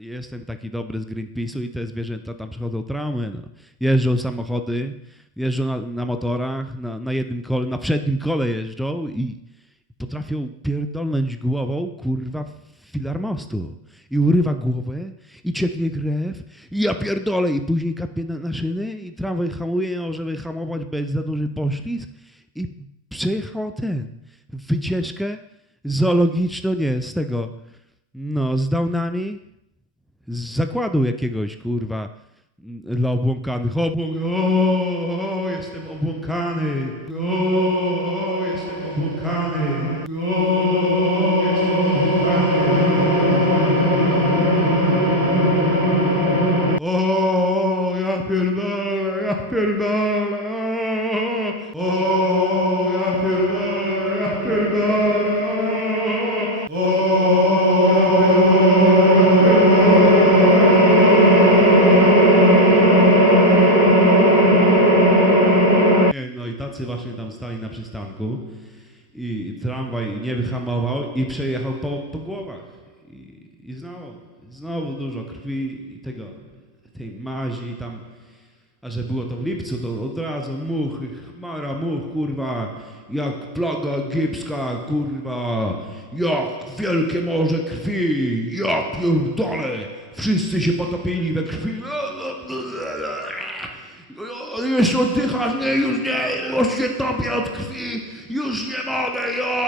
Jestem taki dobry z Greenpeace'u i te zwierzęta tam przechodzą traumy. No. Jeżdżą samochody, jeżdżą na, na motorach, na, na jednym kole, na przednim kole jeżdżą i potrafią pierdolnąć głową, kurwa, filar mostu. I urywa głowę, i cieknie krew, i ja pierdolę, i później kapie na, na szyny, i tramwaj hamuje, żeby hamować, jest za duży poślizg, i przejechał ten, wycieczkę zoologiczną, nie, z tego, no, z downami, z zakładu jakiegoś, kurwa, dla obłąkanych. Obłąk, o, jestem obłąkany, o, jestem obłąkany, o, jestem obłąkany. O, ja pierdolę, ja pierdolę, właśnie tam stali na przystanku i tramwaj nie wyhamował i przejechał po, po głowach. I, I znowu, znowu dużo krwi i tego, tej mazi tam. A że było to w lipcu, to od razu muchy, chmara much, kurwa, jak plaga egipska, kurwa, jak wielkie morze krwi, ja pierdolę, wszyscy się potopili we krwi. Jeszcze oddychasz, nie, już nie, już się topię od krwi, już nie mogę, jo,